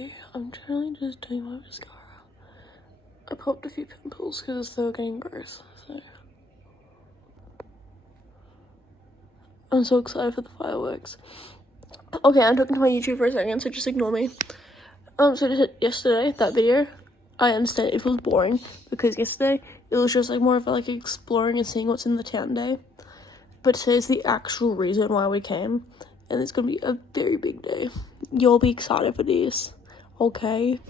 Okay, I'm currently just doing my mascara. I popped a few pimples because they were getting gross, so I'm so excited for the fireworks. Okay, I'm talking to my YouTube for a second, so just ignore me. So just yesterday, that video, I understand it was boring because yesterday it was just like more of a, like exploring and seeing what's in the town day. But today's the actual reason why we came, and it's gonna be a very big day. You'll be excited for this, okay?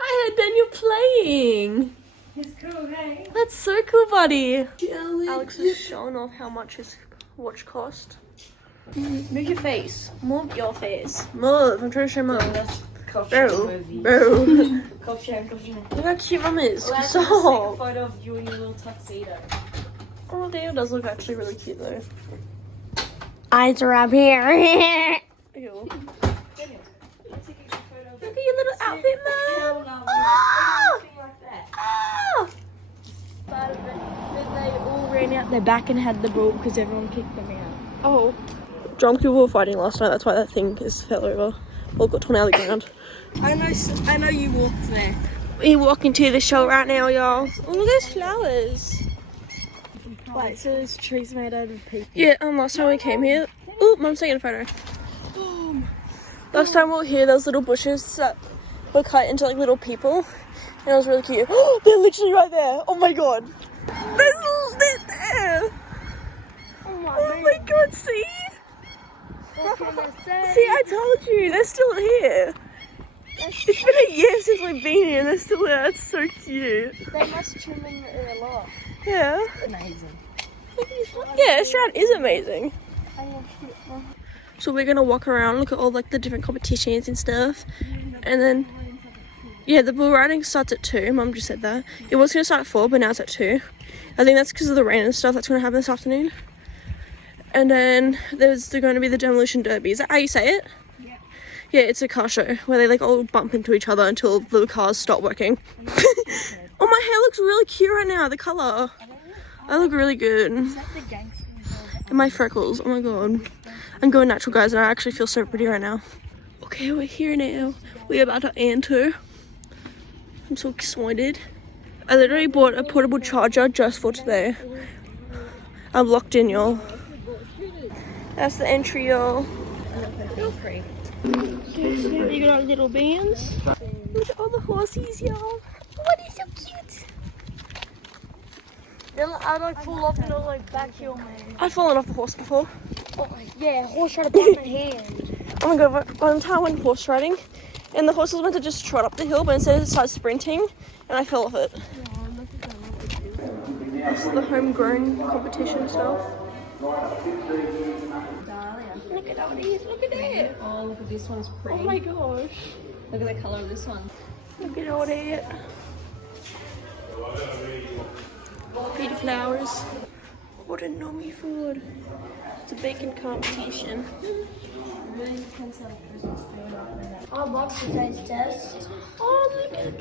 I heard Daniel playing. It's cool, hey? That's so cool, buddy. Alex is showing off how much his watch cost. Move your face. Move your face. Move. I'm trying to show mum. Bro. Cough shame. Look how cute mum is. Take a Stop. photo of you in your little tuxedo. Oh, Daniel does look actually really cute though. Eyes are up here. Ew. Daniel, let's take a photo of Look at your little outfit, mum. like that. Ah! Then they all ran out their back and had the ball because everyone kicked them out. Oh. Drunk people were fighting last night, that's why that thing fell over. Well, got torn out of the ground. I know you walked there. We're walking to the show right now, y'all. Oh, look at those flowers. Wait, so there's trees made out of people? Yeah, last time we came here... Oh, mum's taking a photo. Last time we were here, there was little bushes that were cut into like little people. And it was really cute. Oh, they're literally right there. Oh my god. They're there. Oh my god, see? See, I told you, they're still here. It's been a year since we've been here and they're still there. It's so cute. They must trim them a lot. Yeah. Amazing. Yeah, Stroud is amazing. So we're gonna walk around, look at all like the different competitions and stuff. And then, yeah, the bull riding starts at 2. Mum just said that. It was gonna start at 4, but now it's at 2. I think that's because of the rain and stuff that's gonna happen this afternoon. And then there's going to be the demolition derby. Is that how you say it? Yeah. Yeah, it's a car show where they like all bump into each other until the cars stop working. Oh, my hair looks really cute right now. The colour. I look really good. And my freckles. Oh my god. I'm going natural, guys, and I actually feel so pretty right now. Okay, we're here now. We're about to enter. I'm so excited. I literally bought a portable charger just for today. I'm locked in, y'all. That's the entry, y'all. You got our little bands. Look at all the horses, y'all. Oh, they're so cute. I'd like fall off and like back heel, man. I've fallen off a horse before. Oh, yeah, horse tried to bite my hand. Oh my god, one time I went horse riding and the horse was meant to just trot up the hill, but instead it started sprinting and I fell off it. This is the homegrown competition stuff. Look at all these, look at that. Oh, look at this one's pretty. Oh my gosh. Look at the colour of this one. Look at all that. Pretty flowers. What a nummy food. It's a baking competition. Really depends on the person's food. I love today's test. Oh, look at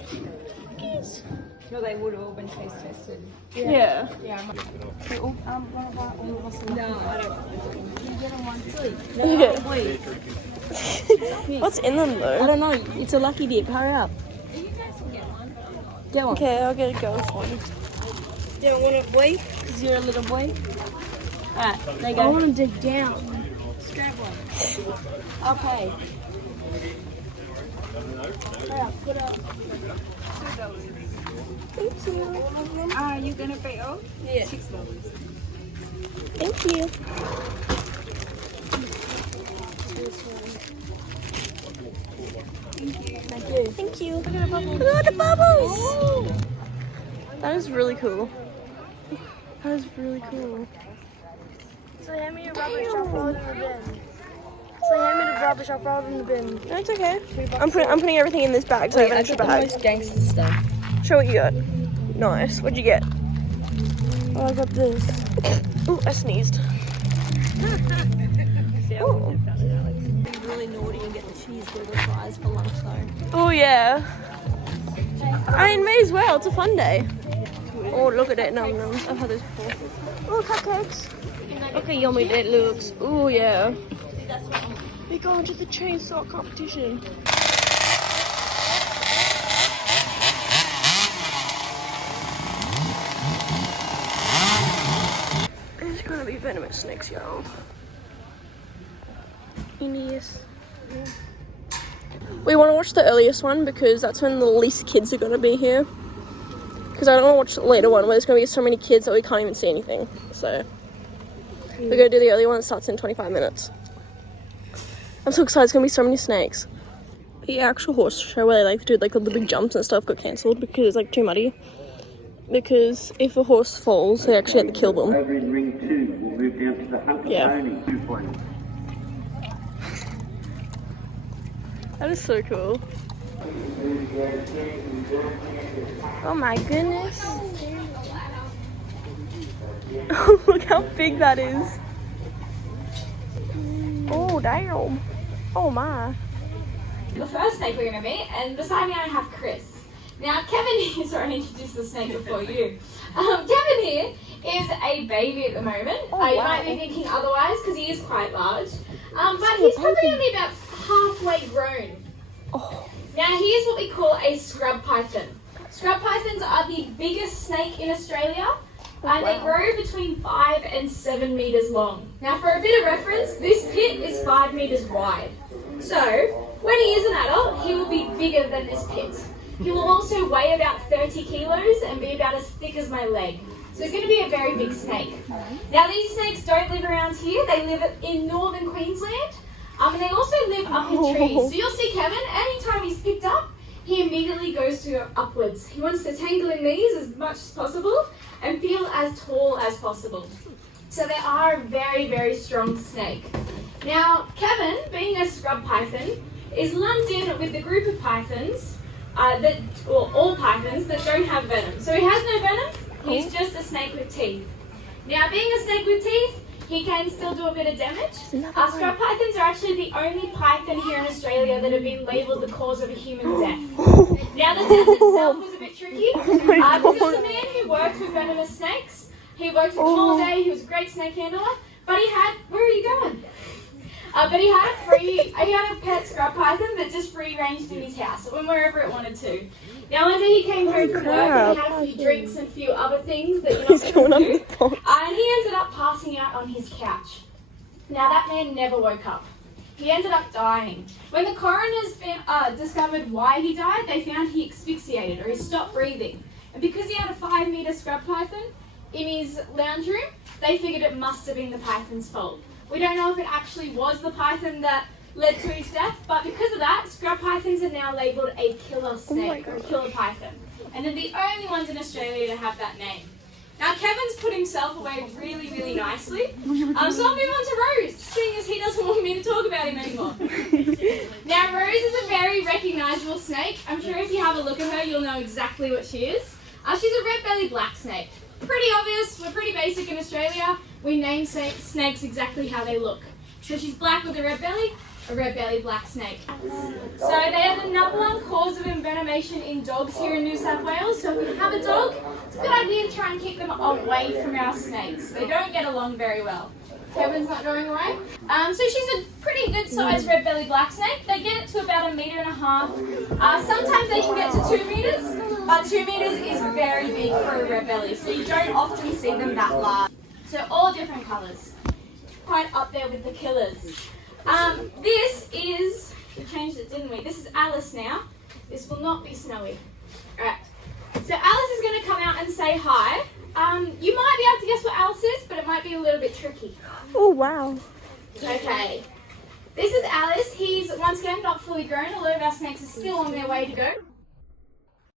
cookies. No, they would have all been taste tested. Yeah. Yeah. What about all of us? No, I don't. You get them one too. Yeah. Wait. What's in them I though? don't know. It's a lucky dip. Hurry up. You guys can get one. Get one. Okay, I'll get a go for one. You don't want a boy? Because you're a little boy. Alright, there you go. I want to dig down. Just grab one. Okay. Put up. Thank you. Are you going to pay off? Yeah. $6. Thank you. Thank you. Thank you. Look at the bubbles. Oh. That is really cool. That is really cool. So hand me your rubbish, I'll throw it in the bin. So hand me the rubbish, I'll throw it in the bin. No, it's okay. I'm putting everything in this bag, so I have an extra The bag. most gangster stuff. Show what you got. Nice. What'd you get? Oh, I got this. Ooh, I sneezed. Oh. Be really naughty and get the cheeseburger fries for lunch though. Oh yeah. I mean, may as well. It's a fun day. Oh, look at it. No, I've had this before. Oh, cupcakes. Look how yummy that looks. Oh yeah. We're going to the chainsaw competition. There's gonna be venomous snakes, y'all. Yes. We want to watch the earliest one because that's when the least kids are gonna be here. Because I don't want to watch the later one where there's gonna be so many kids that we can't even see anything. So we're gonna do the early one that starts in 25 minutes. I'm so excited, there's gonna be so many snakes. The actual horse show where they like do like all the big jumps and stuff got cancelled because it's like too muddy. Because if a horse falls, they actually have to kill them. Over in ring 2, we'll move down to the hunter pony. That is so cool. Oh my goodness. Look how big that is. Oh damn. Oh my. The first snake we're going to meet, and beside me I have Chris. Now Kevin here, sorry I introduced the snake before you. Kevin here is a baby at the moment. You might be thinking otherwise because he is quite large. But he's probably only about halfway grown. Now here's what we call a scrub python. Scrub pythons are the biggest snake in Australia. And they grow between 5 and 7 meters long. Now for a bit of reference, this pit is 5 meters wide. So when he is an adult, he will be bigger than this pit. He will also weigh about 30 kilos and be about as thick as my leg. So he's going to be a very big snake. Now these snakes don't live around here, they live in northern Queensland. And they also live up in trees. So you'll see Kevin, anytime he's picked up, he immediately goes to go upwards. He wants to tangle in these as much as possible and feel as tall as possible. So they are a very, very strong snake. Now Kevin, being a scrub python, is lumped in with the group of pythons all pythons that don't have venom. So he has no venom, he's just a snake with teeth. Now being a snake with teeth, he can still do a bit of damage. Scrub pythons are actually the only python here in Australia that have been labelled the cause of a human death. Now the death itself was a bit tricky. This was a man who worked with venomous snakes. He worked with them all day, he was a great snake handler, but he had, where are you going? But he had a pet scrub python that just free ranged in his house, went wherever it wanted to. Now one day he came home from work and he had a few drinks and a few other things that you're not supposed to do, and he ended up passing out on his couch. Now that man never woke up. He ended up dying. When the coroners discovered why he died, they found he asphyxiated or he stopped breathing. And because he had a 5 meter scrub python in his lounge room, they figured it must have been the python's fault. We don't know if it actually was the python that led to his death, but because of that, scrub pythons are now labelled a killer snake or a killer python. And they're the only ones in Australia to have that name. Now Kevin's put himself away really, really nicely. So I'll move on to Rose, seeing as he doesn't want me to talk about him anymore. Now Rose is a very recognisable snake. I'm sure if you have a look at her, you'll know exactly what she is. She's a red-bellied black snake. Pretty obvious, we're pretty basic in Australia. We name snakes exactly how they look. So she's black with a red-bellied black snake. So they are the #1 cause of envenomation in dogs here in New South Wales. So if you have a dog, it's a good idea to try and keep them away from our snakes. They don't get along very well. Kevin's not going away. So she's a pretty good sized red-bellied black snake. They get it to about 1.5 meters. Sometimes they can get to 2 meters, but 2 meters is very big for a red belly, so you don't often see them that large. So all different colours. Quite up there with the killers. This is, we changed it, didn't we? This is Alice now. This will not be Snowy. Alright. So Alice is going to come out and say hi. You might be able to guess what Alice is, but it might be a little bit tricky. Oh wow. Okay. This is Alice. He's, once again, not fully grown. A lot of our snakes are still on their way to go.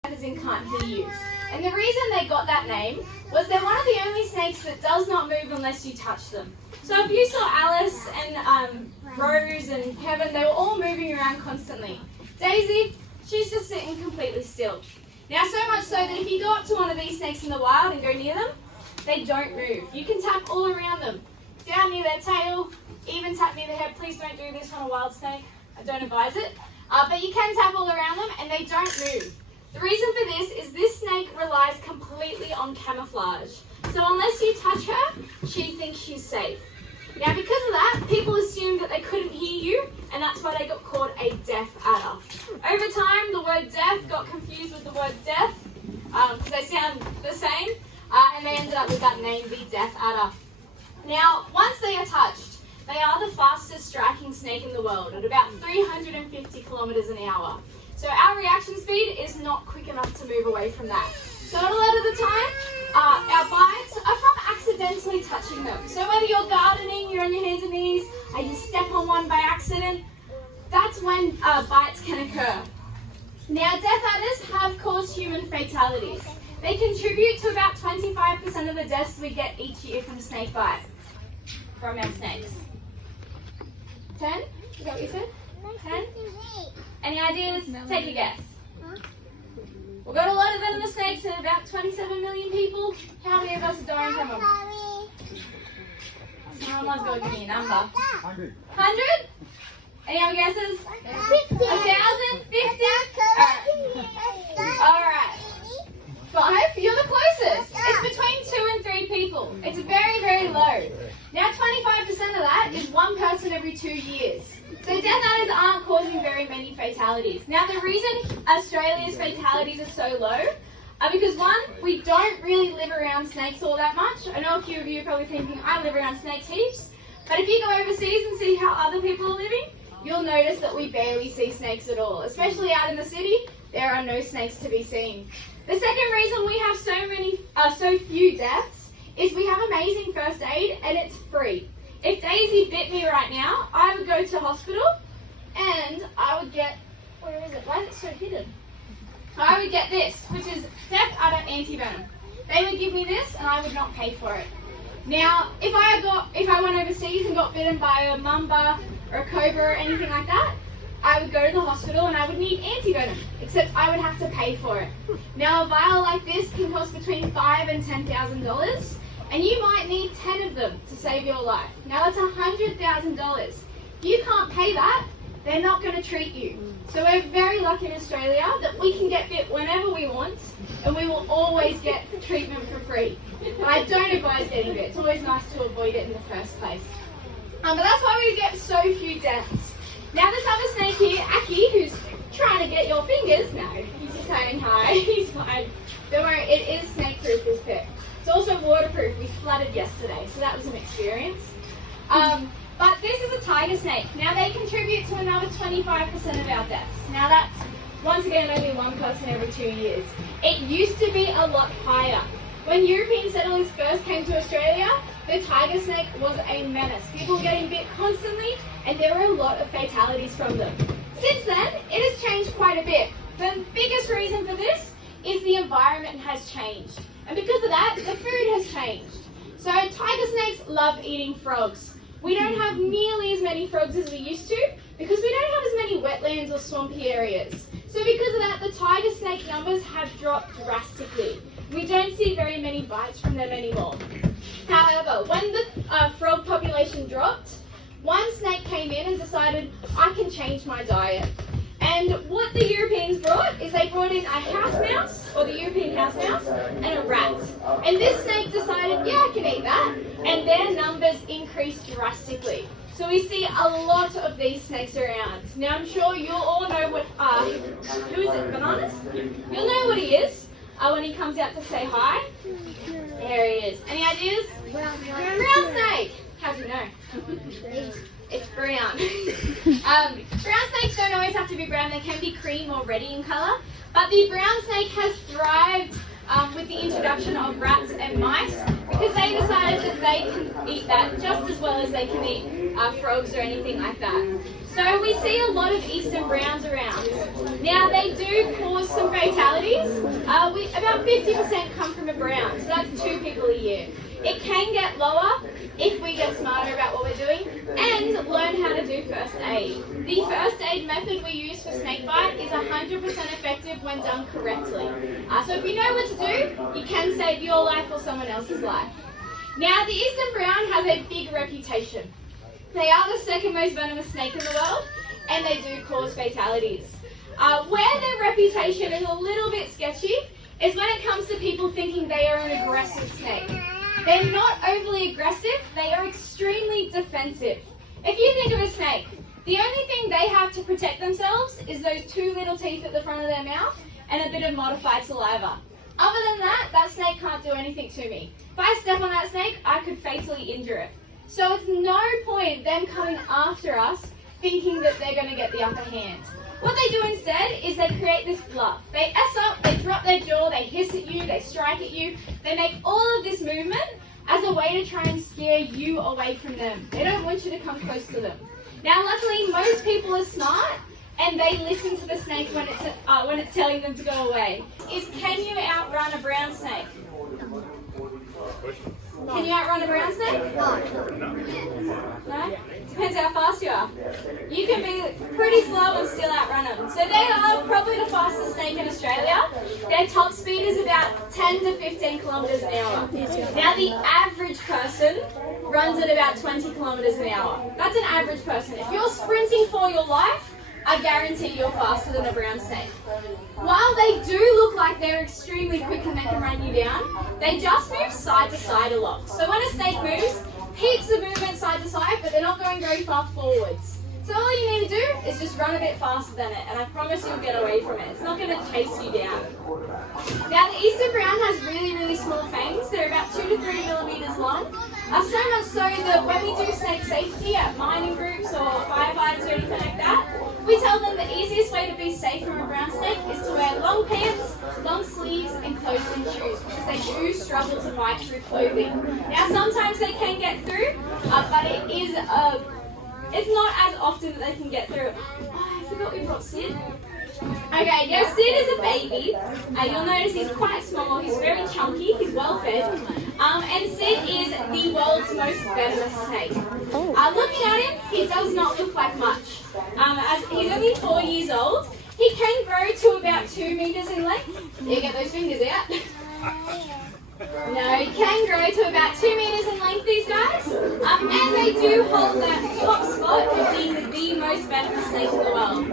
As in can't hear you. And the reason they got that name was they're one of the only snakes that does not move unless you touch them. So if you saw Alice and Rose and Kevin, they were all moving around constantly. Daisy, she's just sitting completely still. Now so much so that if you go up to one of these snakes in the wild and go near them, they don't move. You can tap all around them. Down near their tail, even tap near their head. Please don't do this on a wild snake. I don't advise it. But you can tap all around them and they don't move. The reason for this is this snake relies completely on camouflage. So unless you touch her, she thinks she's safe. Now because of that, people assumed that they couldn't hear you, and that's why they got called a deaf adder. Over time, the word deaf got confused with the word deaf, because they sound the same, and they ended up with that name, the deaf adder. Now, once they are touched, they are the fastest striking snake in the world at about 350 kilometers an hour. So our reaction speed is not quick enough to move away from that. So a lot of the time, our bites are from accidentally touching them. So whether you're gardening, you're on your hands and knees, and you step on one by accident, that's when bites can occur. Now, death adders have caused human fatalities. They contribute to about 25% of the deaths we get each year from snake bite, from our snakes. 10? Is that what you said? 10? Any ideas? Take a guess. We've got a lot of venomous snakes and about 27 million people. How many of us are dying from them? Someone's got to give me a number. 100. 100? Any other guesses? 50. 1,000? 50? Alright. 5? You're the closest. It's between 2 and 3 people. It's very, very low. Now 25% of that is 1 person every 2 years. So death adders aren't causing very many fatalities. Now the reason Australia's fatalities are so low are because 1, we don't really live around snakes all that much. I know a few of you are probably thinking, I live around snakes heaps. But if you go overseas and see how other people are living, you'll notice that we barely see snakes at all. Especially out in the city, there are no snakes to be seen. The second reason we have so few deaths is we have amazing first aid and it's free. If Daisy bit me right now, I would go to hospital and I would get, where is it? Why is it so hidden? I would get this, which is death adder anti-venom. They would give me this and I would not pay for it. Now, if I went overseas and got bitten by a mamba or a cobra or anything like that, I would go to the hospital and I would need anti-venom, except I would have to pay for it. Now, a vial like this can cost between $5,000 and $10,000. And you might need 10 of them to save your life. Now that's $100,000. If you can't pay that, they're not going to treat you. So we're very lucky in Australia that we can get bit whenever we want, and we will always get treatment for free. But I don't advise getting bit. It's always nice to avoid it in the first place. But that's why we get so few deaths. Now this other snake here, Aki, who's trying to get your fingers, no, he's just saying hi, he's fine. Don't worry, it is snake-proof, this pit. It's also waterproof. We flooded yesterday, so that was an experience. But this is a tiger snake. Now they contribute to another 25% of our deaths. Now that's, once again, only 1 person every 2 years. It used to be a lot higher. When European settlers first came to Australia, the tiger snake was a menace. People were getting bit constantly, and there were a lot of fatalities from them. Since then, it has changed quite a bit. The biggest reason for this is the environment has changed. And because of that, the food has changed. So tiger snakes love eating frogs. We don't have nearly as many frogs as we used to because we don't have as many wetlands or swampy areas. So because of that, the tiger snake numbers have dropped drastically. We don't see very many bites from them anymore. However, when the frog population dropped, one snake came in and decided, I can change my diet. And what the Europeans brought is they brought in a house mouse, or the European house mouse, and a rat. And this snake decided, yeah, I can eat that. And their numbers increased drastically. So we see a lot of these snakes around. Now I'm sure you'll all know what, who is it, Bananas? You'll know what he is when he comes out to say hi. There he is. Any ideas? Brown snake. How do you know? It's brown. Brown snakes don't always have to be brown. They can be cream or reddy in colour. But the brown snake has thrived with the introduction of rats and mice because they decided that they can eat that just as well as they can eat frogs or anything like that. So we see a lot of eastern browns around. Now they do cause some fatalities. About 50% come from a brown, so that's 2 people a year. It can get lower if we get smarter about what we're doing and learn how to do first aid. The first aid method we use for snakebite is 100% effective when done correctly. So if you know what to do, you can save your life or someone else's life. Now the eastern brown has a big reputation. They are the second most venomous snake in the world and they do cause fatalities. Where their reputation is a little bit sketchy is when it comes to people thinking they are an aggressive snake. They're not overly aggressive, they are extremely defensive. If you think of a snake, the only thing they have to protect themselves is those two little teeth at the front of their mouth and a bit of modified saliva. Other than that, that snake can't do anything to me. If I step on that snake, I could fatally injure it. So it's no point them coming after us thinking that they're going to get the upper hand. What they do instead is they create this bluff. They S up, they drop their jaw, they hiss at you, they strike at you. They make all of this movement as a way to try and scare you away from them. They don't want you to come close to them. Now, luckily, most people are smart and they listen to the snake when it's telling them to go away. Can you outrun a brown snake? Can you outrun a brown snake? No? Depends how fast you are. You can be pretty slow and still outrun them. So they are probably the fastest snake in Australia. Their top speed is about 10 to 15 kilometres an hour. Now the average person runs at about 20 kilometres an hour. That's an average person. If you're sprinting for your life, I guarantee you're faster than a brown snake. While they do look like they're extremely quick and they can run you down, they just move side to side a lot. So when a snake moves, heaps of movement side to side, but they're not going very far forwards. So all you need to do is just run a bit faster than it, and I promise you'll get away from it. It's not going to chase you down. Now the eastern brown has really, really small fangs. They're about 2 to 3 millimetres long. So much so that when we do snake safety at mining groups or firefighters or anything like that, we tell them the easiest way to be safe from a brown snake is to wear long pants, long sleeves, and closed-in shoes, because they do struggle to bite through clothing. Now sometimes they can get through, but it's not as often that they can get through. Oh, I forgot we brought Sid. Okay, now Sid is a baby. You'll notice he's quite small, he's very chunky, he's well fed. And Sid is the world's most venomous snake. Looking at him, he does not look like much. As he's only 4 years old, he can grow to about 2 meters in length. You get those fingers out. No, he can grow to about 2 meters in length, these guys. And they do hold that top spot of being the most venomous snake in the world.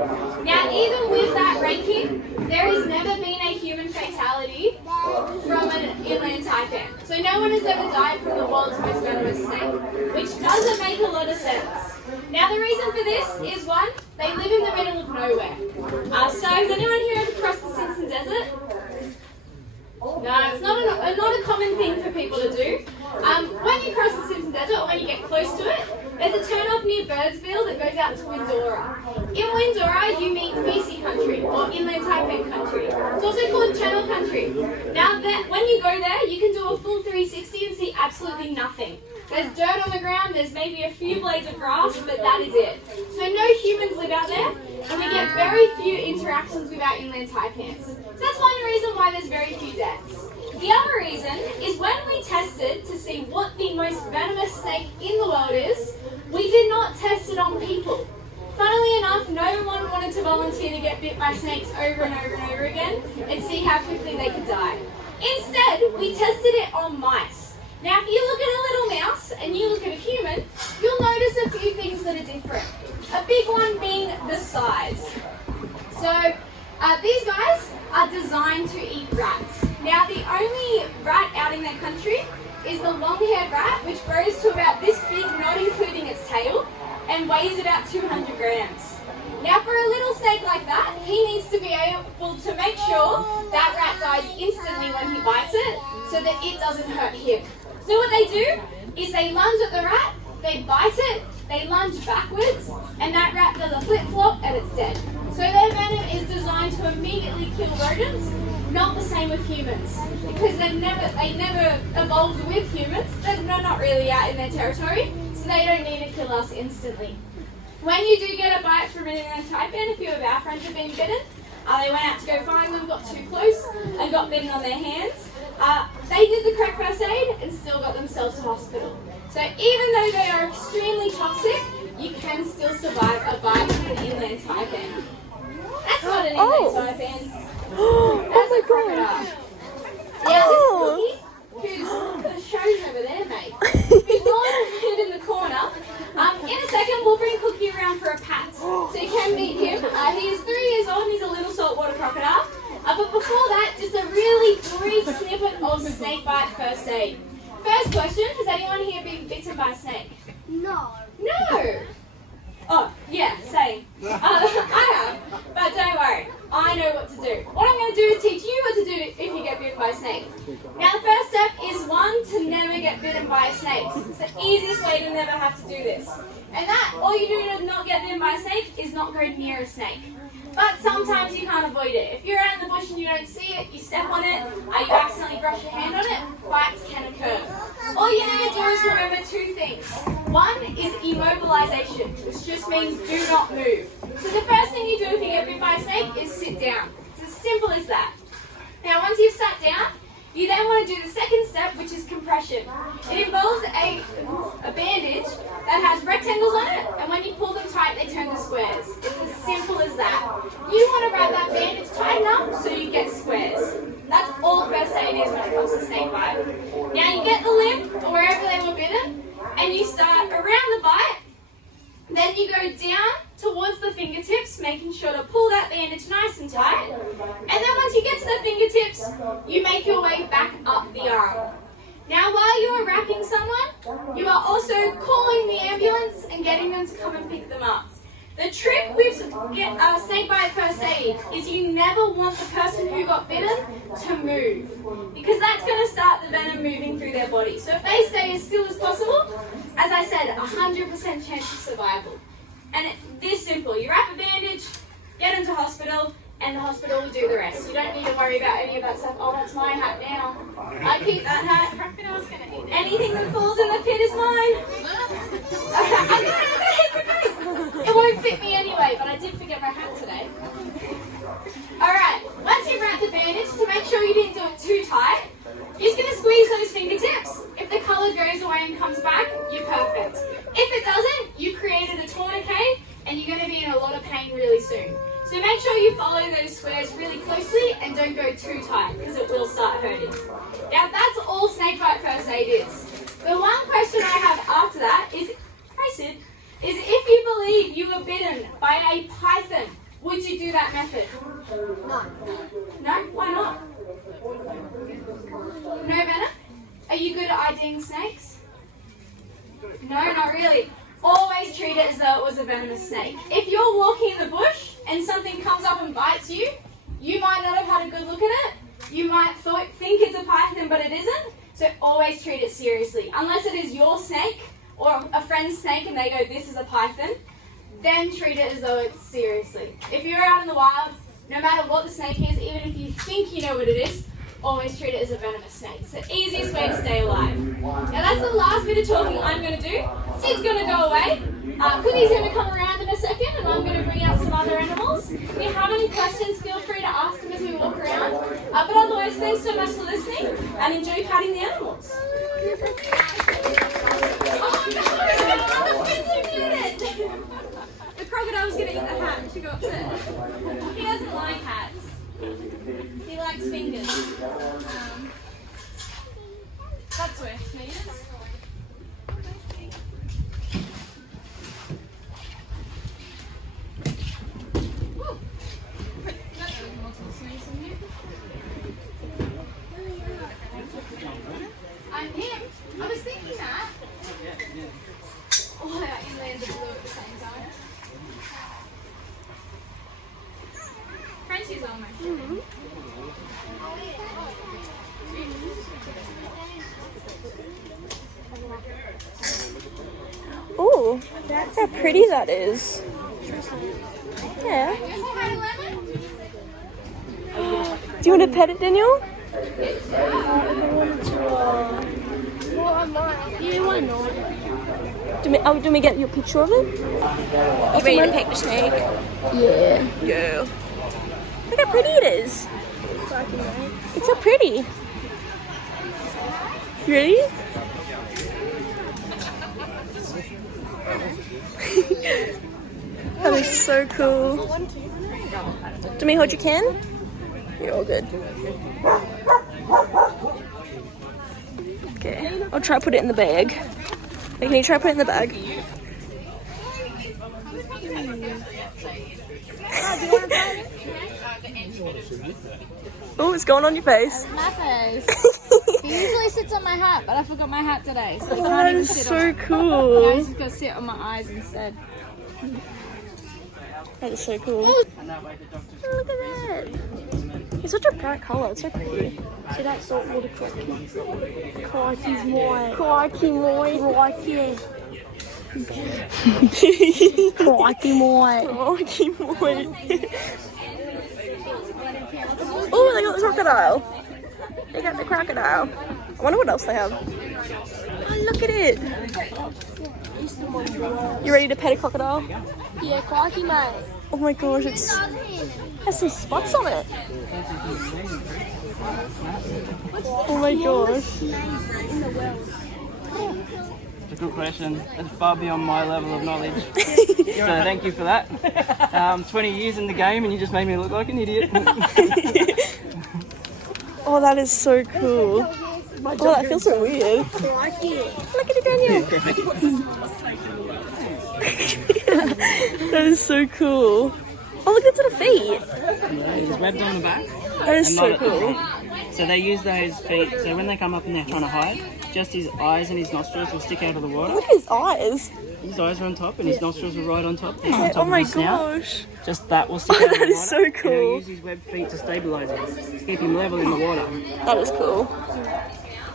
Now, even with that ranking, there has never been a human fatality from an inland taipan. So no one has ever died from the world's most venomous snake, which doesn't make a lot of sense. Now, the reason for this is, one, they live in the middle of nowhere. So has anyone here ever crossed the Simpson Desert? No, it's not a common thing for people to do. When you cross the Simpson Desert, or when you get close to it, there's a turn-off near Birdsville that goes out to Windora. In Windora, you meet Fisi country, or inland taipan country. It's also called Channel country. Now, when you go there, you can do a full 360 and see absolutely nothing. There's dirt on the ground, there's maybe a few blades of grass, but that is it. So no humans live out there, and we get very few interactions with our inland taipans. So that's one reason why there's very few deaths. The other reason is when we tested to see what the most venomous snake in the world is, we did not test it on people. Funnily enough, no one wanted to volunteer to get bit by snakes over and over and over again and see how quickly they could die. Instead, we tested it on mice. Now, if you look at a little mouse and you look at a human, you'll notice a few things that are different. A big one being the size. So, these guys are designed to eat rats. Now, the only rat out in their country is the long-haired rat, which grows to about this big, not including its tail, and weighs about 200 grams. Now, for a little snake like that, he needs to be able to make sure that rat dies instantly when he bites it, so that it doesn't hurt him. So what they do is they lunge at the rat, they bite it, they lunge backwards, and that rat does a flip-flop and it's dead. So their venom is designed to immediately kill rodents, not the same with humans. Because they never evolved with humans, they're not really out in their territory, so they don't need to kill us instantly. When you do get a bite from an inland taipan, a few of our friends have been bitten, they went out to go find them, got too close, and got bitten on their hands. They did the correct first aid and still got themselves to hospital. So even though they are extremely toxic, you can still survive a bite from an inland taipan. That's not an inland taipan. That's a crocodile. Now this cookie, who's shown over there, mate, who's lying head in the corner. In a second, we'll bring Cookie around for a pat, so you can meet him. He is 3 years old and he's a little saltwater crocodile. But before that, just a really brief snippet of snake bite first aid. First question, has anyone here been bitten by a snake? No. No! Oh, yeah, same. I have, but don't worry. I know what to do. What I'm going to do is teach you what to do if you get bitten by a snake. Now, the first step is to never get bitten by a snake. It's the easiest way to never have to do this. And all you do to not get bitten by a snake is not go near a snake. But sometimes you can't avoid it. If you're out in the bush and you don't see it, you step on it, you accidentally brush your hand on it, bites can occur. All you need to do is remember two things. One is immobilization, which just means do not move. So the first thing you do if you get bit by a snake is sit down. It's as simple as that. Now once you've sat down, you then want to do the second step, which is compression. It involves a bandage that has rectangles on it, and when you pull them tight, they turn to squares. It's as simple as that. You want to wrap that bandage tight enough so you get squares. That's all first aid is when it comes to snake bite. Now you get the limb, or wherever they were bitten, and you start around the bite. Then you go down towards the fingertips, making sure to pull that bandage nice and tight. And then once you get to the fingertips, you make your way back up the arm. Now while you are wrapping someone, you are also calling the ambulance and getting them to come and pick them up. The trick with snake bite first aid is you never want the person who got bitten to move, because that's going to start the venom moving through their body. So if they stay as still as possible, as I said, 100% chance of survival. And it's this simple. You wrap a bandage, get them to hospital, and the hospital will do the rest. You don't need to worry about any of that stuff. Oh, that's my hat now. I keep that hat. Anything that falls in the pit is mine. It won't fit me anyway, but I did forget my hat today. Alright, once you've wrapped the bandage, to make sure you didn't do it too tight, you're just going to squeeze those fingertips. If the colour goes away and comes back, you're perfect. If it doesn't, you created a tourniquet and you're going to be in a lot of pain really soon. So make sure you follow those squares really closely and don't go too tight, because it will start hurting. Now that's all snake bite first aid is. The one question I have after that is, hi Sid, is if you believe you were bitten by a python, would you do that method? No. No? Why not? No venom? Are you good at IDing snakes? No, not really. Always treat it as though it was a venomous snake. If you're walking in the bush and something comes up and bites you, you might not have had a good look at it. You might think it's a python, but it isn't. So always treat it seriously. Unless it is your snake or a friend's snake and they go, this is a python, then treat it as though it's seriously. If you're out in the wild, no matter what the snake is, even if you think you know what it is, always treat it as a venomous snake. It's the easiest way to stay alive. Now that's the last bit of talking I'm going to do. Sid's going to go away. Cookie's going to come around in a second and I'm going to bring out some other animals. If you have any questions, feel free to ask them as we walk around. But otherwise, thanks so much for listening and enjoy patting the animals. Oh no! The crocodile's going to eat the hat and she got upset. He doesn't like hats. He likes fingers. That's where sneezes. I'm him. I was thinking that. Oh, I landed blue at the same time. Frenchie's almost. Oh, how pretty that is. Yeah. Do you want to pet it, Daniel? Well, I might. Yeah, why not? Do we get your picture of it? You ready to pet the snake? Yeah. Yeah. Look how pretty it is. It's so pretty. You ready? That is so cool. Do me hold your can? You're all good. Okay, I'll try to put it in the bag. Wait, can you try to put it in the bag? Oh, it's going on your face. My face. He usually sits on my hat, but I forgot my hat today, so he Oh, can't that even is sit so on it. cool. Now he's just gonna sit on my eyes instead. That is so cool. Oh, look at that. It's such a bright colour. It's so pretty. See that saltwater crikey? Crikey's mine. Crikey, moi. Crikey. Crikey mine. Crikey, moi. Oh, they got the crocodile. They got the crocodile. I wonder what else they have. Oh, look at it. You ready to pet a crocodile? Yeah, crikey mate. Oh my gosh, it has some spots on it. Oh my gosh. It's a good question. It's far beyond my level of knowledge. So thank you for that. 20 years in the game and you just made me look like an idiot. Oh, that is so cool. Oh, that feels so weird. Look at it, Daniel. That is so cool. Oh, look, that's at the feet. There's webbed on the back. That is and so not at the cool. front. So they use those feet, so when they come up and they're trying to hide, just his eyes and his nostrils will stick out of the water. Look at his eyes. His eyes are on top and his nostrils are right on top. On top Oh of my his snout. gosh. Just that will stick out of the That water. is so And cool. he'll use his webbed feet to stabilise him, to keep him level in the water. That is cool.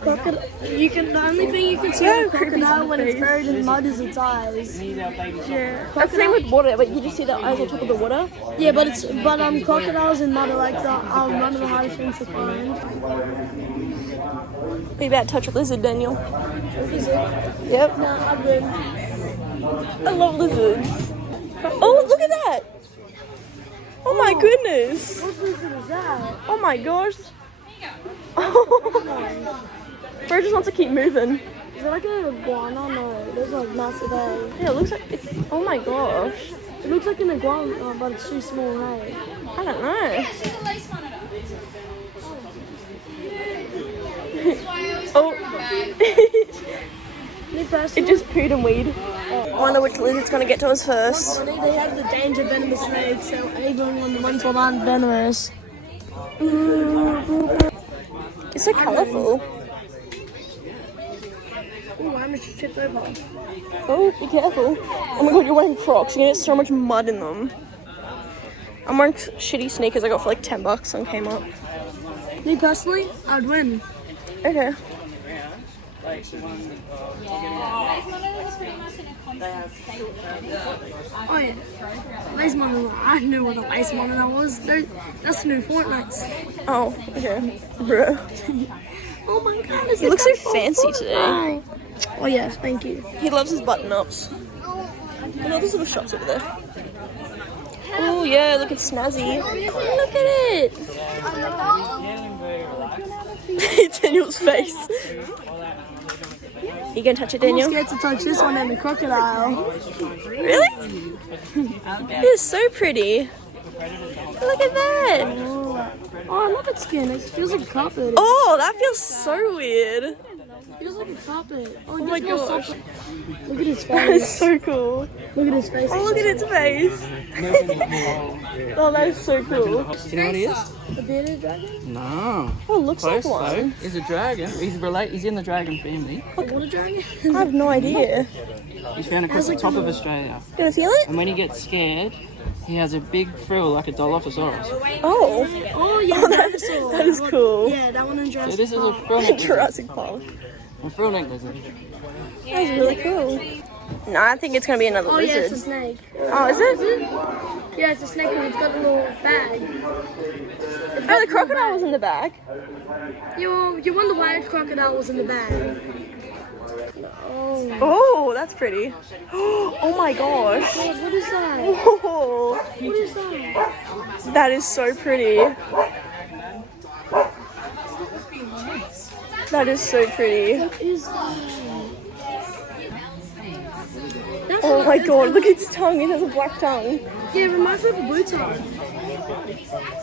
You can. The only thing you can see of a crocodile when it's buried in mud is its eyes. He's our baby shark. Yeah. That's the same with water, but you just see the eyes on top of the water. Yeah, but crocodiles in mud are like one of the hardest things to find. Be about to touch a lizard, Daniel. Is it? Yep. No, I would. I love lizards. Oh, look at that. Oh my goodness. What lizard is that? Oh my gosh. Bro just wants to keep moving. Is it like an iguana? No, there's like massive egg. Yeah, it looks like it's, oh my gosh. It looks like an iguana, but it's too small, hey? I don't know. Oh. Me personally, It just pooed and weed. I wonder which lizard's gonna get to us first. they have the danger venomous snakes, so even when the ones that aren't venomous. It's so colourful. Ooh, I'm just tripped over. Oh, be careful. Oh my god, you're wearing Crocs. You're gonna get so much mud in them. I'm wearing shitty sneakers I got for like $10 on Kmart. Me personally, I'd win. Okay. Oh yeah, lace monitor. I knew what a lace monitor was. That's new Fortnite. Oh, okay. Bruh. Oh my god, it's He looks so fancy today. Oh yes, thank you. He loves his button-ups. Look at all those little shops over there. Oh yeah, look at Snazzy. Look at it. Daniel's face. You gonna touch it, I'm Daniel? scared to touch this one and the crocodile. Really? It's so pretty. Look at that. Oh, I love its skin. It feels like carpet. Oh, that feels so weird. It feels like a carpet. Oh my gosh. Look at his That is face. so cool. Look at his face. Oh, look at its face. Oh, that is so cool. Do you know what he is? The bearded dragon? No. Oh, it looks Close like though. one. He's a dragon. He's in the dragon family. A water dragon? I have no idea. He's found across the top of Australia. Gonna feel it? And when he gets scared, he has a big frill like a Dilophosaurus. Oh. Oh yeah, Oh, dinosaur. that is cool. Yeah, that one in So Jurassic this is a Park. frill neck lizard. Jurassic Park. A frill neck lizard. That's really cool. No, I think it's gonna be another Oh yeah, it's a lizard. snake. Oh, is it? Yeah, it's a snake and it's got a little bag. Oh, the crocodile was in the bag. You wonder why the crocodile was in the bag. Oh. Oh, that's pretty. Oh my gosh. God, what is that? Oh, What is that? that is so pretty. That is so pretty. What is that? That's Oh my god, look at its tongue. It has a black tongue. Yeah, it reminds me of a blue tongue.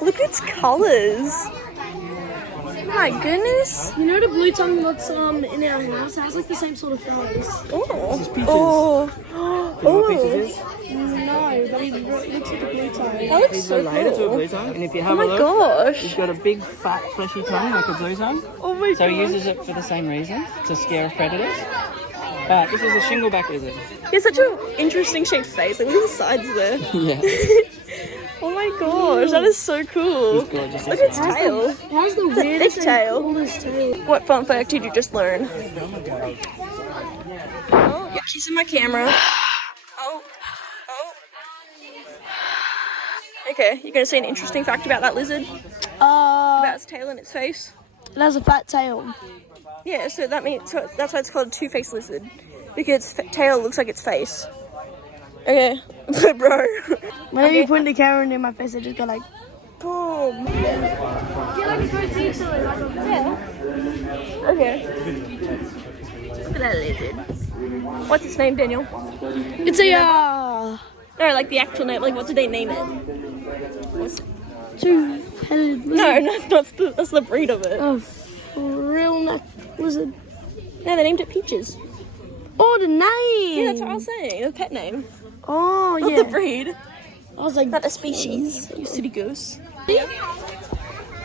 Look at its colours. my goodness. You know the blue tongue that's in our house has like the same sort of face. Oh. This is peaches. Oh. You know what peaches is? No, but he looks like a blue tongue. That looks He's so related to a cool. blue tongue, and if you Oh have my a look, gosh. he's got a big, fat, fleshy tongue like a blue tongue. Oh my So he gosh. uses it for the same reason, to scare off predators. This is a shingleback lizard. He has such an interesting shaped face. Like, look at the sides there. Yeah. Oh my gosh, that is so cool. He's gorgeous. Look at its tail. How's the It's a weirdest thick tail. coolest tail? What fun fact did you just learn? Oh, you're kissing my camera. Oh. Oh. Okay, you're gonna say an interesting fact about that lizard? About its tail and its face? It has a fat tail. Yeah, so that means that's why it's called a two-faced lizard, because its tail looks like its face. Okay, bro. Whenever you put the camera in my face, I just go like, Boom. yeah. Okay. Look at that lizard. What's its name, Daniel? It's a No, like the actual name. Like, what did they name it? two-headed lizard. No, that's the breed of it. A real neck lizard. No, they named it Peaches. Oh, the name. Yeah, that's what I was saying. The pet name, Oh, not yeah. the breed, I was like, not the species. You silly goose.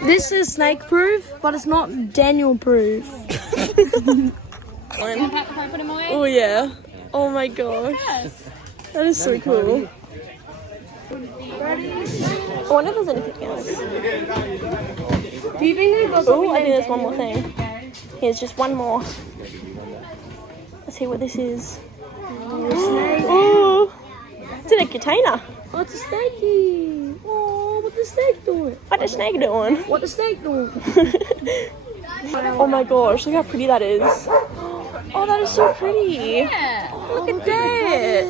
this is snake proof, but it's not Daniel proof. Oh yeah. Oh my gosh. That is so cool. I wonder if there's anything else. Do you think they got Oh, I think there's one more thing. Here's just one more. Let's see what this is. Oh, it's in a container. Oh, it's a snakey. Oh, what the snake doing? What the snake doing? What the snake doing? Oh my gosh, look how pretty that is. Oh, that is so pretty. Look at that.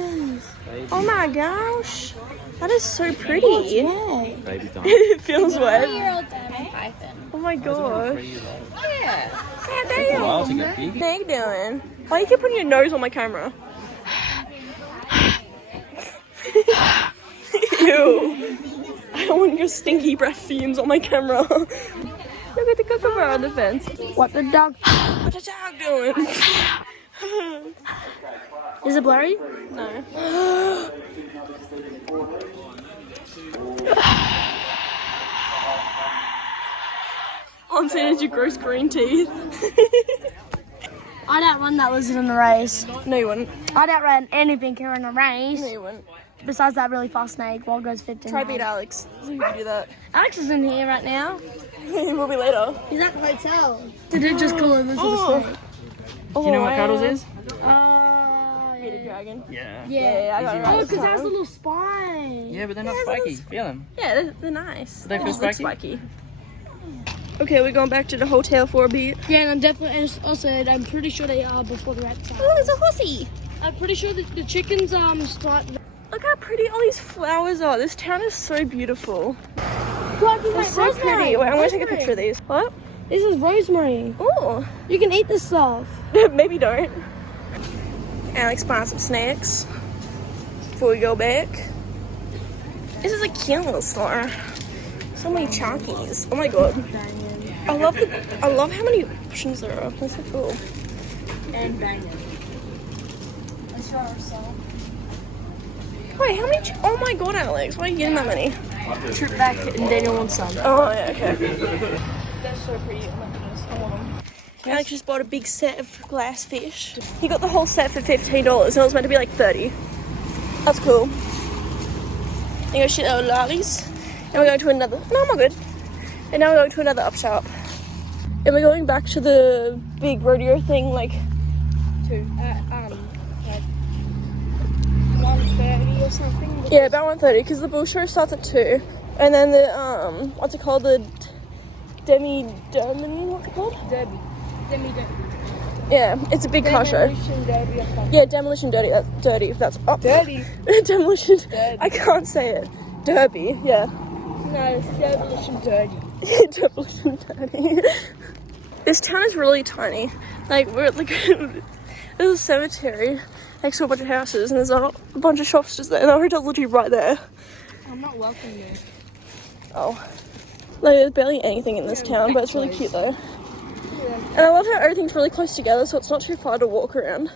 Oh my gosh. That is so pretty. Baby tongue. It feels wet. Python. Oh my gosh. Yeah. Yeah, Wow, damn. to get big. What are you doing? Why you keep putting your nose on my camera? Ew. I don't want your stinky breath fumes on my camera. Look at the kookaburra on the fence. What the dog? What's the dog doing? Is it blurry? No. On saying as your gross green teeth. I'd outrun that lizard in a race. No, you wouldn't. I'd outrun anything here in a race. No, you wouldn't. Besides that really fast snake, Wild goes 15 Try miles. beat Alex. So you can do that. Alex is in here right now. We'll be later. He's at the hotel. They did just call over for Oh. the snake. Oh, Do you know what Cuddles is? Bearded dragon. Yeah. Yeah, I got it right Oh, this because it has a time. little spine. Yeah, but they're not spiky. Feel them. Yeah, they're nice. They feel just look spiky? Okay, we're going back to the hotel for a bit. Yeah, and I'm definitely, and also I'm pretty sure they are before the rats are. Oh, there's a horsey. I'm pretty sure that the chickens start. Look how pretty all these flowers are. This town is so beautiful. What is They're so pretty. Wait, I'm gonna take a picture of these. What? This is rosemary. Oh, You can eat this stuff. maybe don't. Alex buying some snacks before we go back. This is a cute little store. So many chonkies. Oh my god. I love how many options there are. That's so cool. And banging. Let's try ourselves. Wait, how many? Oh my god, Alex, why are you getting that many? Trip back and Daniel wants some. Oh yeah, okay. They're so pretty. Oh my goodness, I want them. Alex just bought a big set of glass fish. He got the whole set for $15, and it was meant to be like $30. That's cool. Then go shit out of lollies, and we're going to another. No, I'm all good. And now we're going to another up shop, and we're going back to the big rodeo thing, like 1:30 or something. yeah, about 1:30, because the bull show starts at 2, and then the what's it called, the what's it called? Derby. Yeah, it's a big car show. Demolition derby or something. Yeah, demolition dirty. If that's Dirty. demolition. Derby. I can't say it. Derby. Yeah. No, it's demolition dirty. Demolition dirty. This town is really tiny. Like we're at like there's a cemetery next to a bunch of houses, and there's a bunch of shops just there. And our hotel's literally right there. I'm not welcome there. Oh. Like, there's barely anything in this town, but it's really cute though. And I love how everything's really close together, so it's not too far to walk around.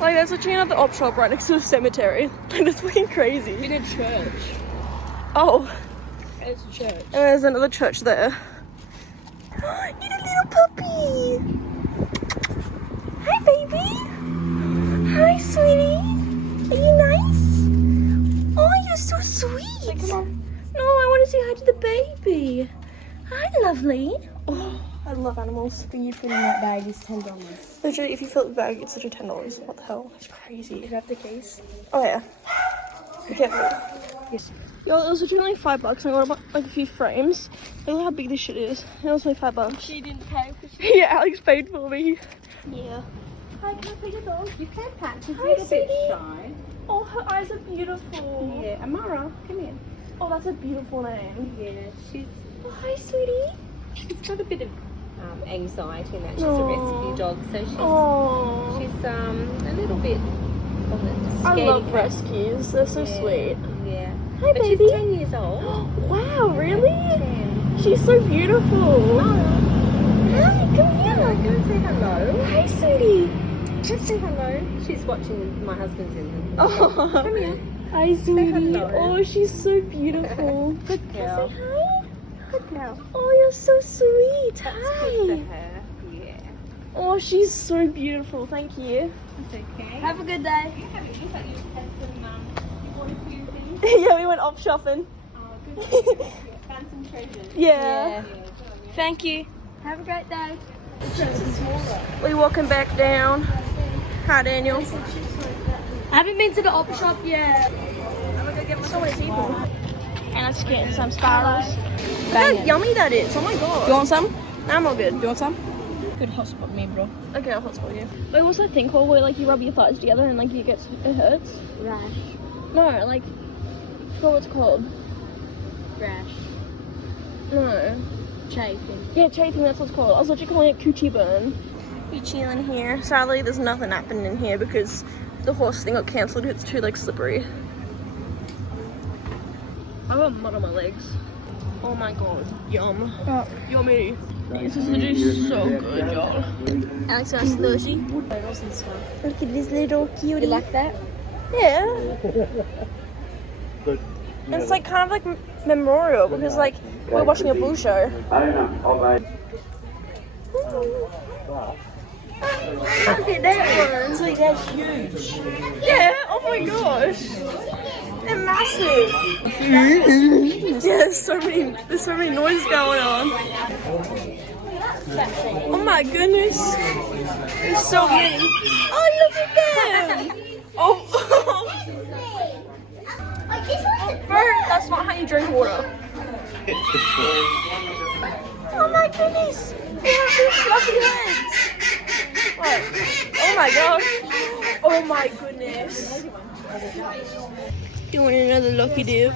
Like, there's literally another op shop right next to the cemetery. Like, that's fucking crazy. In a church. Oh. It's a church. And there's another church there. You're a little puppy. Hi, baby. Hi, sweetie. Are you nice? Oh, you're so sweet. Come on. No, I want to say hi to the baby. Hi, lovely. Oh, I love animals. For you putting that bag is $10. Literally, if you fill up the bag, it's literally $10. What the hell? It's crazy. You have the case? Oh, yeah. Be careful. Yes. Yo, it was literally like $5. I got like a few frames. Look how big this shit is. It was only $5. She didn't pay for shit. Yeah, Alex paid for me. Yeah. Hi, can I pet your dog? You can pat. She's a Hi, little bit sweetie. shy. Oh, her eyes are beautiful. Yeah. Amara, come here. Oh, that's a beautiful name. Yeah, she's Oh, hi, sweetie. got a bit of anxiety and that. She's Aw. a rescue dog, so Oh, she's a little bit on the I scaredy love cat. rescues. They're so Yeah. sweet. Yeah. Hi, But baby. she's 10 years old. Wow, really? 10. She's so beautiful. Hi, Hi, come here. go and say hello. Hi, sweetie. Just say hello. She's watching my husband's in them. Oh, Come here. hi, sweetie. hello. Oh, she's so beautiful. Good girl. Say hi. Good girl. Oh, you're so sweet. Good for Hi. her. Yeah. Oh, she's so beautiful. Thank you. It's okay. Have a good day. You look like you had some, you bought a few things. Yeah, we went op shopping. Oh, good. Found some treasures. Yeah. Thank you. Have a great day. We walking back down. Hi, Daniel. I haven't been to the op shop yet. So many people. And I'm just getting some spirals. Look how yummy that is. Oh my god. You want some? Nah, I'm all good. You want some? Good hotspot me, bro. Okay, I'll hotspot you. Wait, what's that thing called where like you rub your thighs together and like it hurts? Rash. No, like, I forgot what it's called. Rash. No. Chafing. Yeah, chafing, that's what it's called. I was literally calling it coochie burn. We chilling here. Sadly, there's nothing happening in here because the horse thing got cancelled because it's too like slippery. I got mud on my legs. Oh my god, yum. Yummy. This is literally so good, y'all. Alex got a slushy. Look at this little cutie. You like that? Yeah. And it's like kind of like memorial because like we're watching a bull show. Owner of a Look at that one. See, that's huge. Yeah, oh my gosh. They're massive. Yeah, there's so many noises going on. Oh my goodness. There's so many. Oh, look at them. Oh. Bert, that's not how you drink water. Oh my goodness. They have these fluffy heads. What? Oh my gosh. Oh my goodness. Doing another lucky dip.